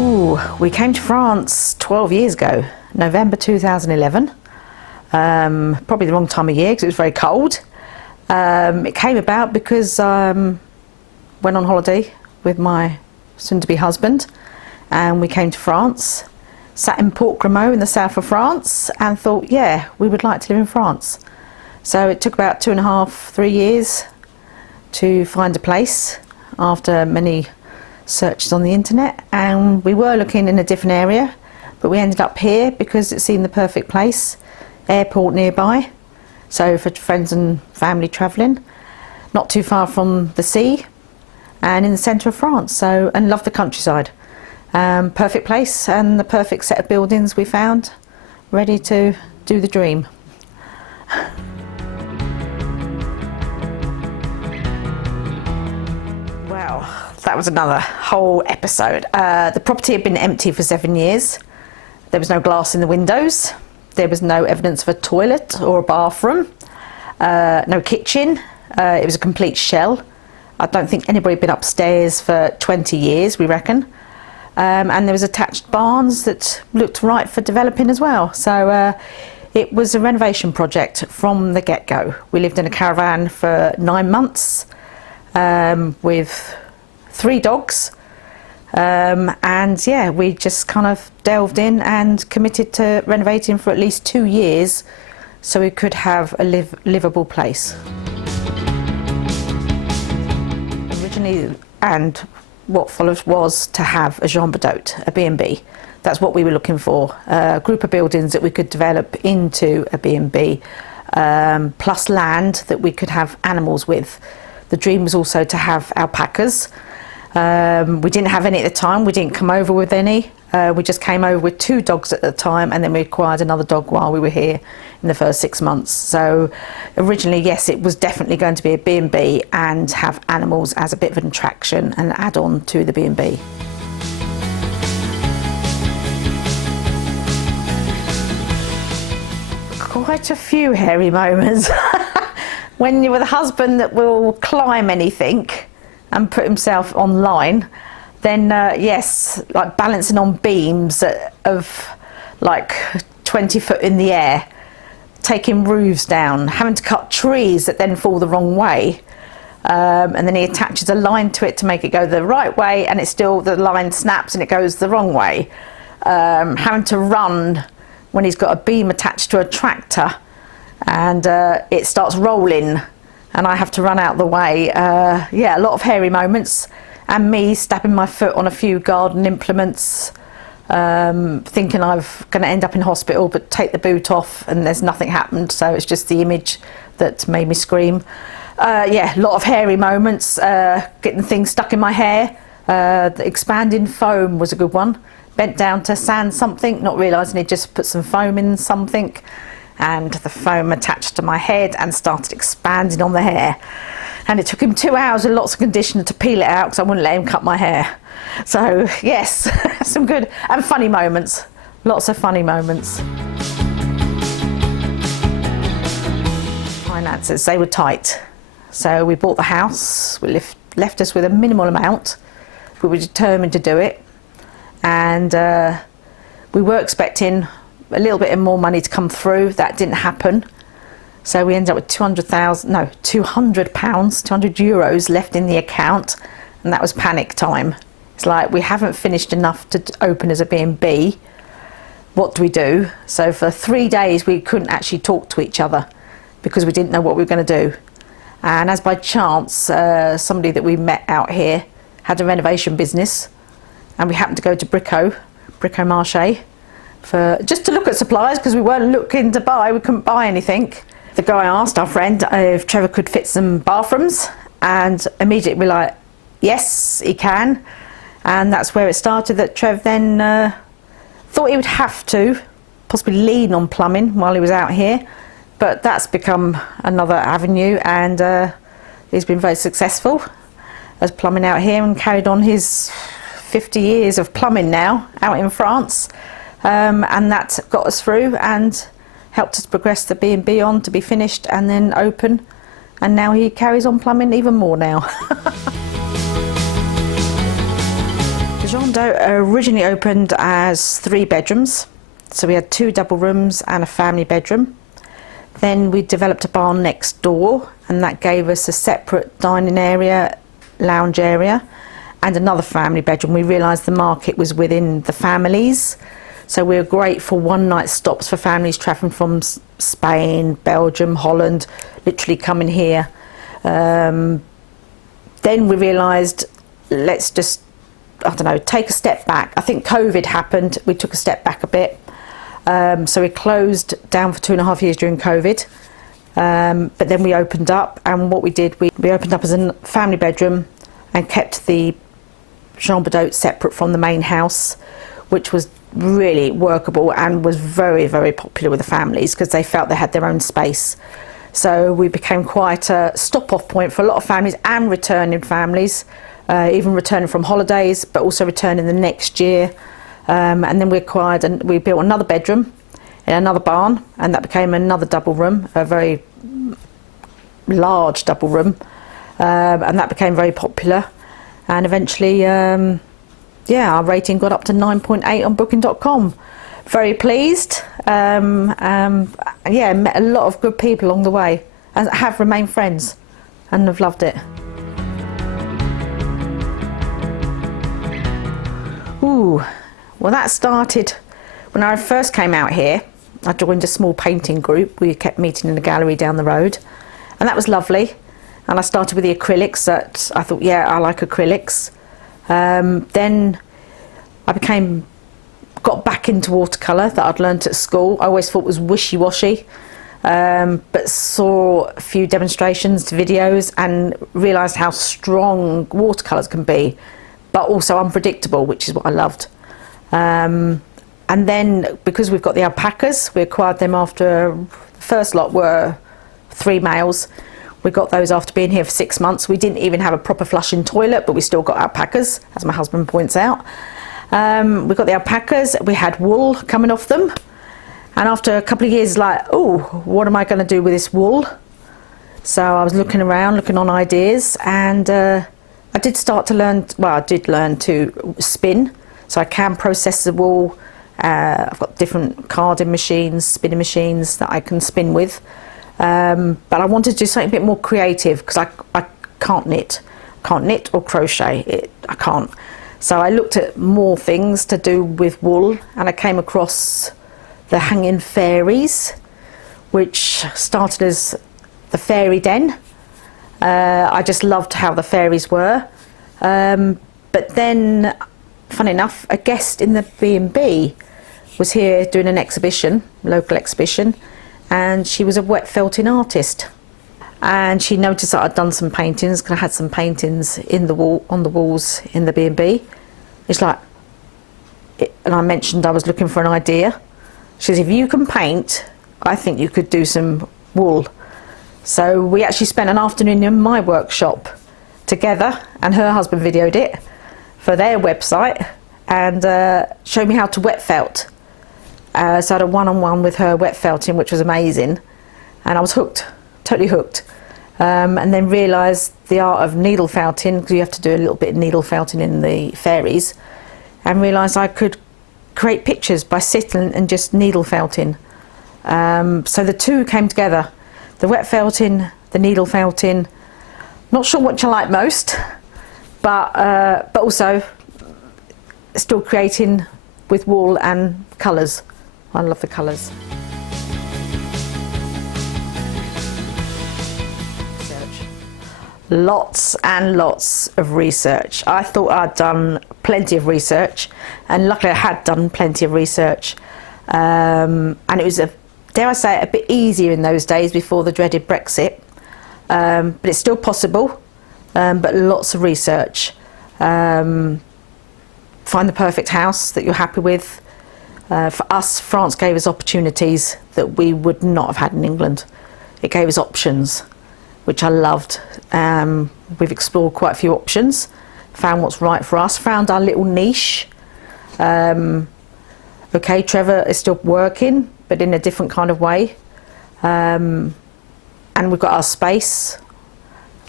Ooh, we came to France 12 years ago, November 2011. Probably the wrong time of year because it was very cold. It came about because I went on holiday with my soon-to-be husband and we came to France, sat in Port Grimaud in the south of France and thought, yeah, we would like to live in France. So it took about 2.5, 3 years to find a place after many searches on the internet, and we were looking in a different area, but we ended up here because it seemed the perfect place. Airport nearby, so for friends and family travelling, not too far from the sea and in the centre of France, so, and love the countryside. Perfect place and the perfect set of buildings we found, ready to do the dream. Well, that was another whole episode. The property had been empty for 7 years. There was no glass in the windows. There was no evidence of a toilet or a bathroom. No kitchen. It was a complete shell. I don't think anybody had been upstairs for 20 years, we reckon. And there was attached barns that looked right for developing as well. So it was a renovation project from the get-go. We lived in a caravan for 9 months with 3 dogs. And yeah, we just kind of delved in and committed to renovating for at least 2 years so we could have a livable place. Originally, and what followed was to have a Chambre D'Hote, a B&B. That's what we were looking for, a group of buildings that we could develop into a B&B, plus land that we could have animals with. The dream was also to have alpacas. We didn't have any at the time, we didn't come over with any. We just came over with 2 dogs at the time, and then we acquired another dog while we were here in the first 6 months. So originally, yes, it was definitely going to be a B&B and have animals as a bit of an attraction and add on to the B&B. Quite a few hairy moments. When you're with a husband that will climb anything and put himself online, then yes, like balancing on beams of like 20 foot in the air, taking roofs down, having to cut trees that then fall the wrong way, and then he attaches a line to it to make it go the right way, and it's still, the line snaps and it goes the wrong way. Having to run when he's got a beam attached to a tractor and it starts rolling and I have to run out the way. Yeah, a lot of hairy moments, and me stabbing my foot on a few garden implements, thinking I'm going to end up in hospital, but take the boot off and there's nothing happened, so it's just the image that made me scream. Yeah, a lot of hairy moments, getting things stuck in my hair. The expanding foam was a good one. Bent down to sand something, not realising he'd just put some foam in something, and the foam attached to my head and started expanding on the hair. And it took him 2 hours with lots of conditioner to peel it out because I wouldn't let him cut my hair. So yes, some good and funny moments, lots of funny moments. Finances, they were tight. So we bought the house, we left us with a minimal amount. We were determined to do it, and we were expecting a little bit more money to come through. That didn't happen. So we ended up with £200 euros left in the account, and that was panic time. It's like, we haven't finished enough to open as a B&B. What do we do? So for 3 days we couldn't actually talk to each other because we didn't know what we were going to do. And as by chance, somebody that we met out here had a renovation business, and we happened to go to Brico Marché just to look at supplies because we weren't looking to buy, we couldn't buy anything. The guy asked our friend if Trevor could fit some bathrooms, and immediately we're like, yes, he can. And that's where it started, that Trev then thought he would have to possibly lean on plumbing while he was out here, but that's become another avenue, and he's been very successful as plumbing out here and carried on his 50 years of plumbing now out in France, and that got us through and helped us progress the B&B on to be finished and then open, and now he carries on plumbing even more now. The Chambre D'Hote originally opened as 3 bedrooms. So we had 2 double rooms and a family bedroom. Then we developed a barn next door, and that gave us a separate dining area, lounge area, and another family bedroom. We realised the market was within the families, so we were great for one-night stops for families travelling from Spain, Belgium, Holland, literally coming here. Then we realised, let's just, I don't know, take a step back. I think COVID happened, we took a step back a bit. So we closed down for 2.5 years during COVID, but then we opened up, and what we did, we opened up as a family bedroom and kept the Chambre D'Hote separate from the main house, which was really workable and was very, very popular with the families because they felt they had their own space. So we became quite a stop-off point for a lot of families and returning families, even returning from holidays, but also returning the next year. And then we acquired and we built another bedroom in another barn, and that became another double room, a very large double room, and that became very popular. And eventually, yeah, our rating got up to 9.8 on booking.com. Very pleased. Yeah, met a lot of good people along the way and have remained friends and have loved it. Ooh. Well, that started when I first came out here. I joined a small painting group. We kept meeting in the gallery down the road, and that was lovely. And I started with the acrylics that I thought, yeah, I like acrylics. Then I got back into watercolour that I'd learnt at school. I always thought it was wishy-washy, but saw a few demonstrations, videos, and realised how strong watercolours can be, but also unpredictable, which is what I loved. And then because we've got the alpacas, we acquired them after the first lot were 3 males. We got those after being here for 6 months. We didn't even have a proper flushing toilet, but we still got alpacas, as my husband points out. We got the alpacas, we had wool coming off them. And after a couple of years, like, oh, what am I going to do with this wool? So I was looking around, looking on ideas, and I did start to learn, well, I did learn to spin. So I can process the wool. I've got different carding machines, spinning machines that I can spin with. But I wanted to do something a bit more creative because I can't knit. Can't knit or crochet. I can't. So I looked at more things to do with wool, and I came across the hanging fairies, which started as the fairy den. I just loved how the fairies were. But then, funny enough, a guest in the B&B was here doing an exhibition, local exhibition, and she was a wet felting artist. And she noticed that I'd done some paintings, because I had some paintings in the wall, on the walls in the B&B. It's like, and I mentioned I was looking for an idea. She says, if you can paint, I think you could do some wool. So we actually spent an afternoon in my workshop together, and her husband videoed it for their website and showed me how to wet felt. So I had a one-on-one with her wet felting, which was amazing, and I was hooked, totally hooked. And then realised the art of needle felting, because you have to do a little bit of needle felting in the fairies, and realised I could create pictures by sitting and just needle felting. So the two came together, the wet felting, the needle felting. Not sure which I like most, but also still creating with wool and colours. I love the colours. Lots and lots of research. I thought I'd done plenty of research, and luckily I had done plenty of research. And it was, dare I say it, a bit easier in those days before the dreaded Brexit. But it's still possible, but lots of research. Find the perfect house that you're happy with. For us, France gave us opportunities that we would not have had in England. It gave us options, which I loved. We've explored quite a few options, found what's right for us, found our little niche. Okay, Trevor is still working, but in a different kind of way. And we've got our space,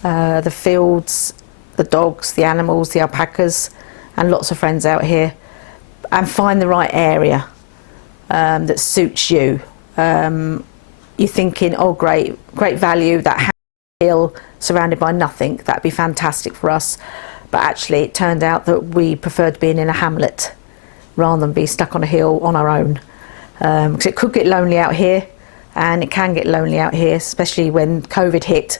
the fields, the dogs, the animals, the alpacas, and lots of friends out here, and find the right area that suits you. You're thinking, oh great value, that hill surrounded by nothing, that'd be fantastic for us. But actually it turned out that we preferred being in a hamlet rather than be stuck on a hill on our own. Because it could get lonely out here, and it can get lonely out here, especially when COVID hit.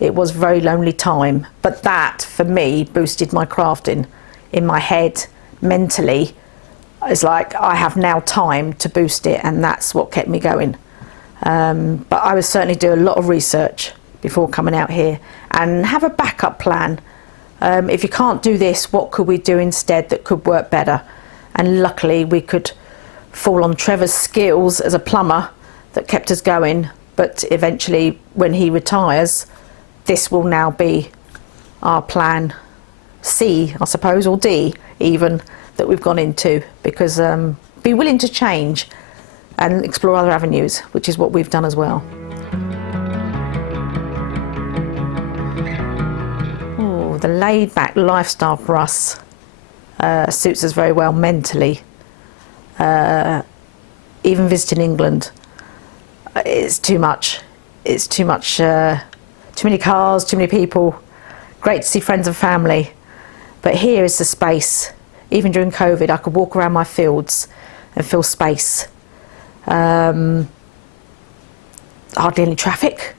It was a very lonely time, but that for me boosted my crafting in my head mentally. It's like I have now time to boost it, and that's what kept me going. But I would certainly do a lot of research before coming out here and have a backup plan. If you can't do this, what could we do instead that could work better? And luckily we could fall on Trevor's skills as a plumber that kept us going, but eventually when he retires, this will now be our plan C, I suppose, or D even, that we've gone into, because be willing to change and explore other avenues, which is what we've done as well. Oh, the laid-back lifestyle for us suits us very well mentally. Even visiting England, it's too much. It's too much, too many cars, too many people. Great to see friends and family. But here is the space. Even during COVID, I could walk around my fields and feel space. Hardly any traffic.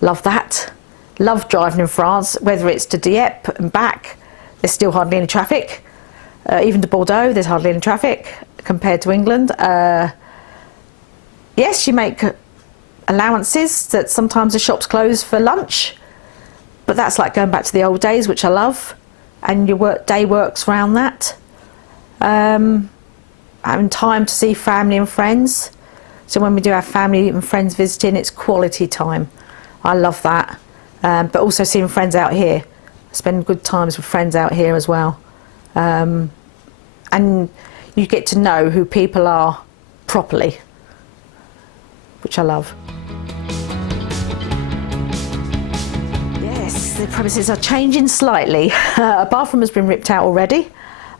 Love that. Love driving in France, whether it's to Dieppe and back, there's still hardly any traffic. Even to Bordeaux, there's hardly any traffic compared to England. Yes, you make allowances that sometimes the shops close for lunch, but that's like going back to the old days, which I love, and your day works around that. Having time to see family and friends. So when we do have family and friends visiting, it's quality time. I love that. But also seeing friends out here. Spend good times with friends out here as well. And you get to know who people are properly, which I love. Yes, the premises are changing slightly. A bathroom has been ripped out already.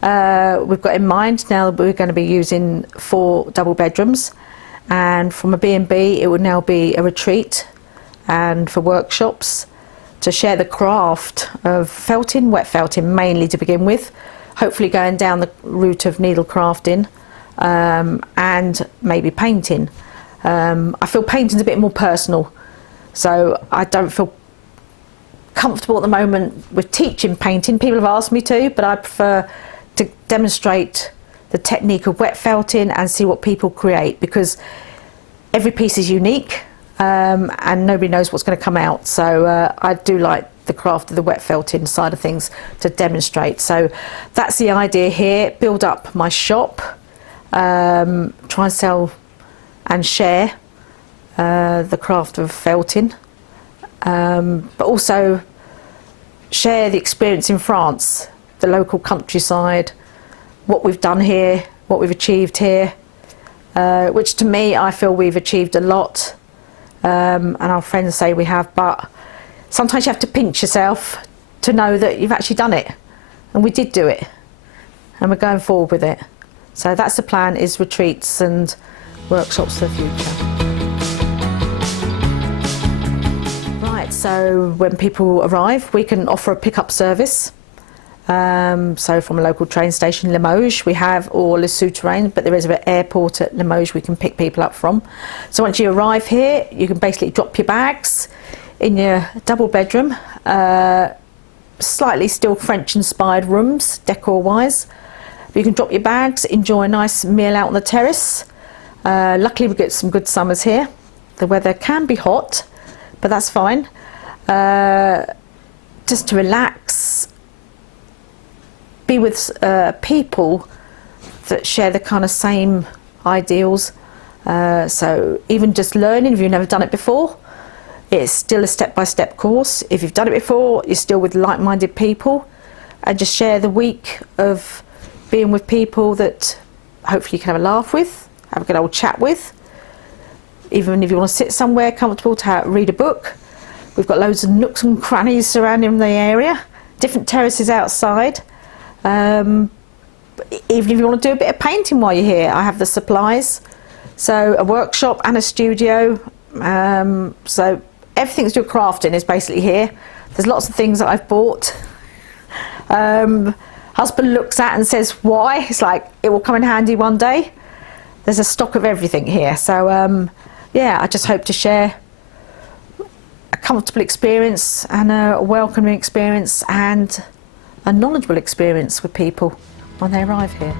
We've got in mind now that we're going to be using 4 double bedrooms, and from a B&B it would now be a retreat and for workshops to share the craft of felting, wet felting mainly to begin with, hopefully going down the route of needle crafting and maybe painting. I feel painting's a bit more personal, so I don't feel comfortable at the moment with teaching painting. People have asked me to, but I prefer to demonstrate the technique of wet felting and see what people create, because every piece is unique and nobody knows what's going to come out. So I do like the craft of the wet felting side of things to demonstrate. So that's the idea here. Build up my shop, try and sell and share the craft of felting, but also share the experience in France, the local countryside, what we've done here, what we've achieved here, which to me I feel we've achieved a lot, and our friends say we have, but sometimes you have to pinch yourself to know that you've actually done it, and we did do it, and we're going forward with it. So that's the plan, is retreats and workshops for the future. Right, so when people arrive we can offer a pick-up service. So from a local train station, Limoges we have, or Le Souterrain, but there is an airport at Limoges we can pick people up from. So once you arrive here, you can basically drop your bags in your double bedroom, slightly still French inspired rooms, decor wise. You can drop your bags, enjoy a nice meal out on the terrace. Luckily we get some good summers here. The weather can be hot, but that's fine. Just to relax, be with people that share the kind of same ideals. So even just learning, if you've never done it before, it's still a step-by-step course. If you've done it before, you're still with like-minded people, and just share the week of being with people that hopefully you can have a laugh with, have a good old chat with. Even if you want to sit somewhere comfortable to read a book, we've got loads of nooks and crannies surrounding the area, different terraces outside. Even if you want to do a bit of painting while you're here, I have the supplies. So a workshop and a studio. So everything to do with crafting is basically here. There's lots of things that I've bought. Husband looks at and says, why? It's like, it will come in handy one day. There's a stock of everything here. So yeah, I just hope to share a comfortable experience and a welcoming experience and a knowledgeable experience with people when they arrive here.